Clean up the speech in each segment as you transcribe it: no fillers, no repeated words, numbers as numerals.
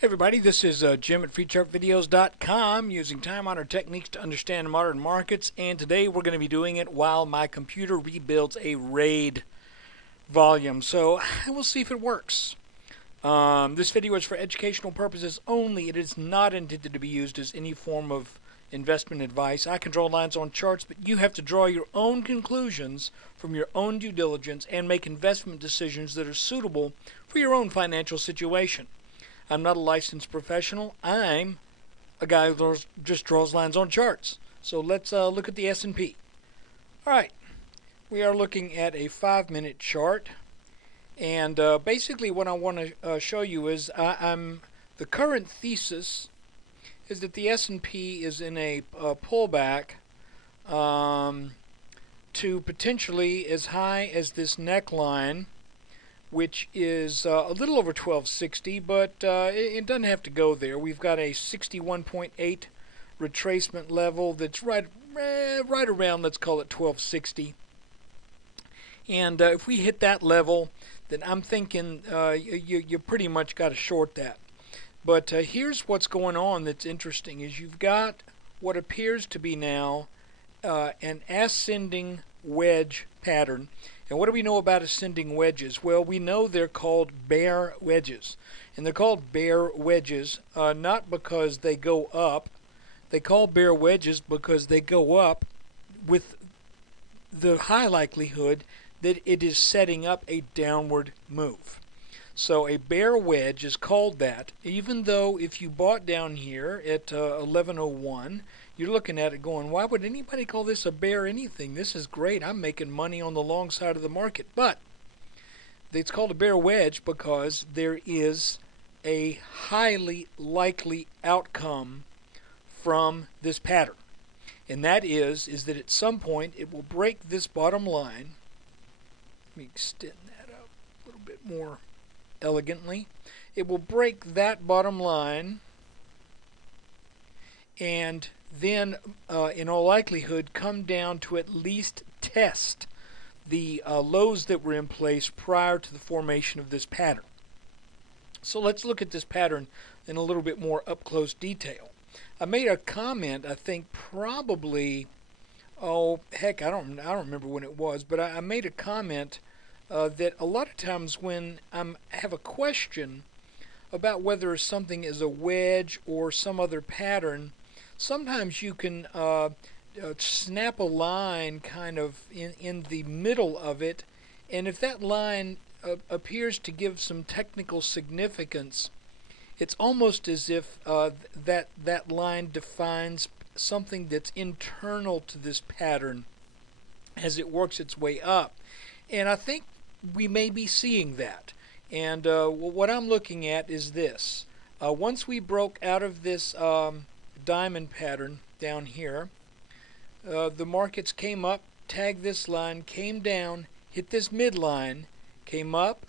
Hey everybody, this is Jim at FreeChartVideos.com using time-honored techniques to understand modern markets, and today we're going to be doing it while my computer rebuilds a RAID volume. So we'll see if it works. This video is for educational purposes only. It is not intended to be used as any form of investment advice. I can draw lines on charts, but you have to draw your own conclusions from your own due diligence and make investment decisions that are suitable for your own financial situation. I'm not a licensed professional. I'm a guy who just draws lines on charts. So let's look at the S&P. All right, we are looking at a 5-minute chart, and basically what I want to show you is the current thesis is that the S&P is in a pullback to potentially as high as this neckline, which is a little over 1260, but it doesn't have to go there. We've got a 61.8 retracement level that's right around, let's call it 1260. And if we hit that level, then I'm thinking you pretty much got to short that. But here's what's going on that's interesting, is you've got what appears to be now an ascending wedge pattern. And what do we know about ascending wedges? Well, we know they're called bear wedges. And they're called bear wedges not because they go up. They call bear wedges because they go up with the high likelihood that it is setting up a downward move. So a bear wedge is called that, even though if you bought down here at 1101, you're looking at it going, why would anybody call this a bear anything? This is great. I'm making money on the long side of the market. But it's called a bear wedge because there is a highly likely outcome from this pattern. And that is that at some point it will break this bottom line. Let me extend that up a little bit more elegantly. It will break that bottom line and then in all likelihood come down to at least test the lows that were in place prior to the formation of this pattern. So let's look at this pattern in a little bit more up close detail. I made a comment, I think probably, oh heck, I don't remember when it was, but I made a comment that a lot of times when I have a question about whether something is a wedge or some other pattern, sometimes you can snap a line kind of in the middle of it, and if that line appears to give some technical significance, it's almost as if that line defines something that's internal to this pattern as it works its way up. And I think we may be seeing that. And what I'm looking at is this. Once we broke out of this diamond pattern down here, the markets came up, tagged this line, came down, hit this midline, came up,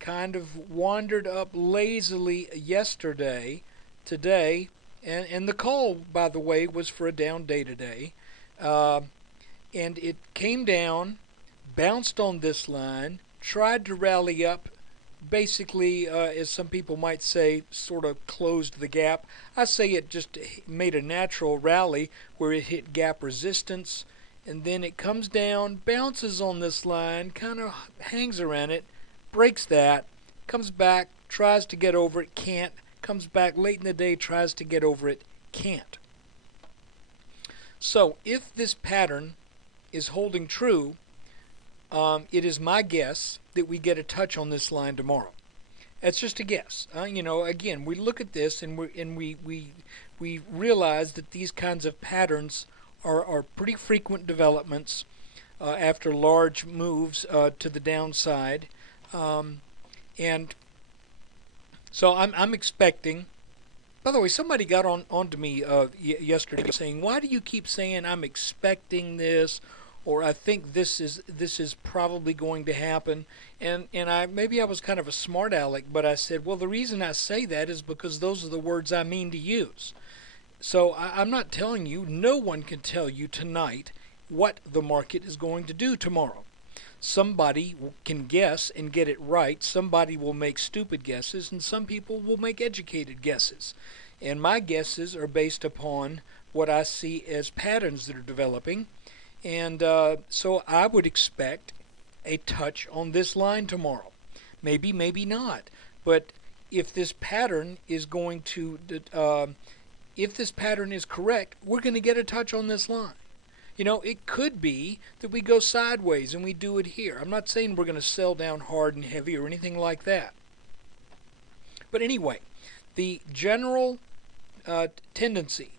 kind of wandered up lazily yesterday, today, and the call, by the way, was for a down day today, and it came down, bounced on this line, tried to rally up, basically, as some people might say, sort of closed the gap. I say it just made a natural rally where it hit gap resistance, and then it comes down, bounces on this line, kind of hangs around it, breaks that, comes back, tries to get over it, can't, comes back late in the day, tries to get over it, can't. So if this pattern is holding true, it is my guess that we get a touch on this line tomorrow. That's just a guess. Again, we look at this and we realize that these kinds of patterns are pretty frequent developments after large moves to the downside, and so I'm expecting. By the way, somebody got on to me yesterday saying, "Why do you keep saying I'm expecting this?" Or I think this is probably going to happen, and maybe I was kind of a smart aleck, but I said, well, the reason I say that is because those are the words I mean to use. So I'm not telling you. No one can tell you tonight what the market is going to do tomorrow. somebody can guess and get it right, somebody will make stupid guesses, and some people will make educated guesses. And my guesses are based upon what I see as patterns that are developing. And so I would expect a touch on this line tomorrow. Maybe, maybe not. But if this pattern is going to, if this pattern is correct, we're going to get a touch on this line. You know, it could be that we go sideways and we do it here. I'm not saying we're going to sell down hard and heavy or anything like that. But anyway, the general tendency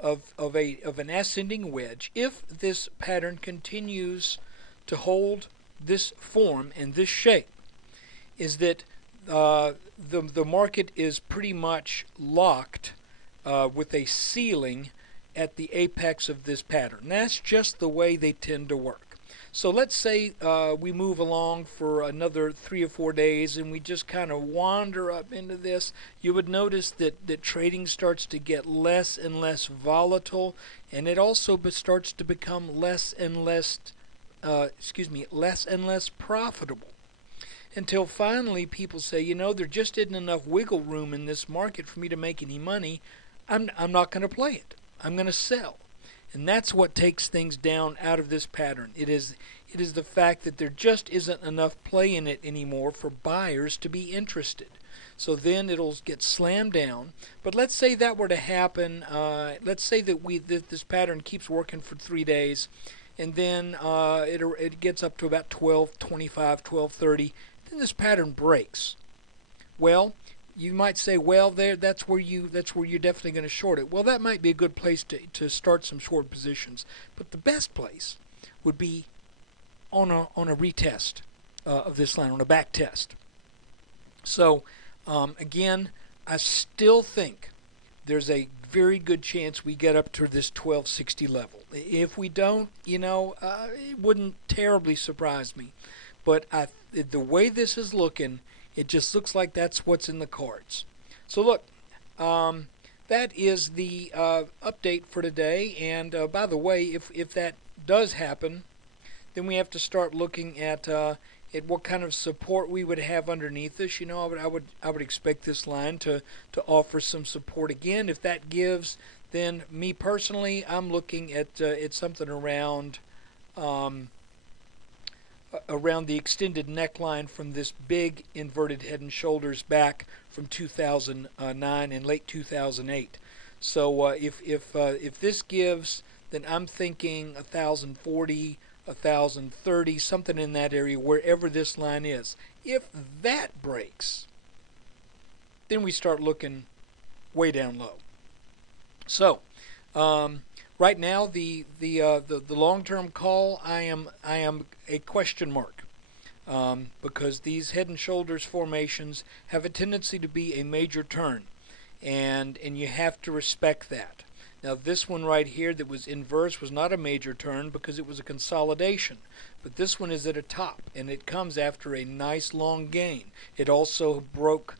of an ascending wedge, if this pattern continues to hold this form and this shape, is that the market is pretty much locked with a ceiling at the apex of this pattern. That's just the way they tend to work. So let's say we move along for another 3 or 4 days and we just kind of wander up into this. You would notice that trading starts to get less and less volatile, and it also starts to become less and less profitable. Until finally people say, you know, there just isn't enough wiggle room in this market for me to make any money. I'm not going to play it. I'm going to sell. And that's what takes things down out of this pattern. It is the fact that there just isn't enough play in it anymore for buyers to be interested. So then it'll get slammed down. But let's say that were to happen. Let's say that this pattern keeps working for 3 days, and then it gets up to about 12.25, 12.30. Then this pattern breaks. Well, you might say, well, that's where you're definitely going to short it. Well, that might be a good place to start some short positions. But the best place would be on a retest of this line, on a back test. So again, I still think there's a very good chance we get up to this 1260 level. If we don't, you know, it wouldn't terribly surprise me. But the way this is looking, it just looks like that's what's in the cards. So look, that is the update for today. And by the way, if that does happen, then we have to start looking at what kind of support we would have underneath us. You know, I would expect this line to offer some support again. If that gives, then me personally, I'm looking at something around the extended neckline from this big inverted head and shoulders back from 2009 and late 2008. So if this gives, then I'm thinking 1,040, 1,030, something in that area, wherever this line is. If that breaks, then we start looking way down low. So right now, the long-term call, I am a question mark, because these head and shoulders formations have a tendency to be a major turn, and you have to respect that. Now, this one right here that was inverse was not a major turn because it was a consolidation, but this one is at a top, and it comes after a nice long gain. It also broke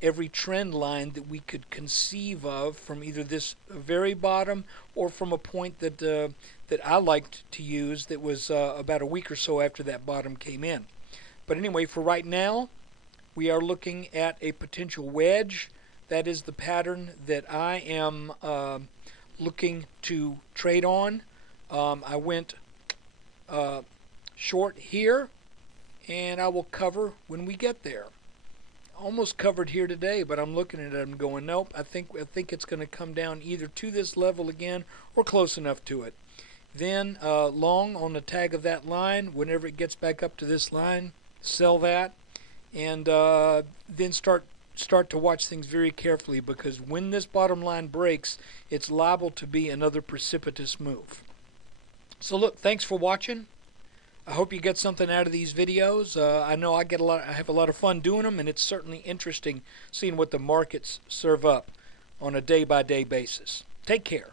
every trend line that we could conceive of from either this very bottom or from a point that I liked to use that was about a week or so after that bottom came in. But anyway, for right now, we are looking at a potential wedge. That is the pattern that I am looking to trade on. I went short here, and I will cover when we get there. Almost covered here today, but I'm looking at it and I'm going, nope, I think it's going to come down either to this level again or close enough to it. Then long on the tag of that line, whenever it gets back up to this line, sell that, and then start to watch things very carefully, because when this bottom line breaks, it's liable to be another precipitous move. So look, thanks for watching. I hope you get something out of these videos. I know I have a lot of fun doing them, and it's certainly interesting seeing what the markets serve up on a day-by-day basis. Take care.